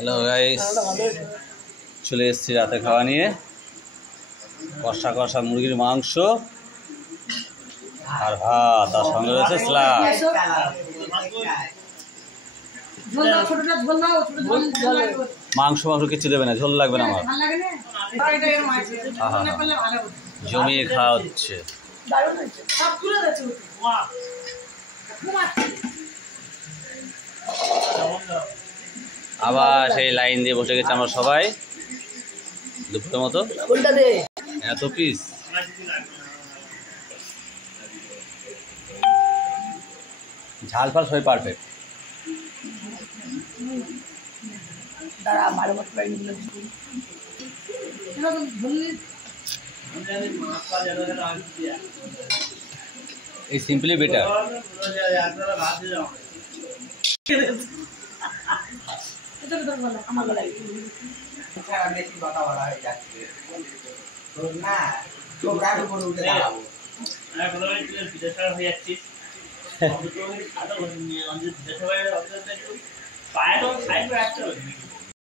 Hello guys, চলে এসেছি রাতে খাওয়া নিয়ে। কষা কষা মুরগির মাংস আর ভাত, তার সঙ্গে রয়েছে স্যালাড। মাংস কিছু দেবে না, ঝোল লাগবে না আমার। জমিয়ে খাওয়া হচ্ছে। আবার সেই লাইন দিয়ে বসে গেছে আমরা সবাই দুপুরের মতো। এত পিস ঝাল ফাল সবাই পারফেক্ট। এই সিম্পলি বেটার।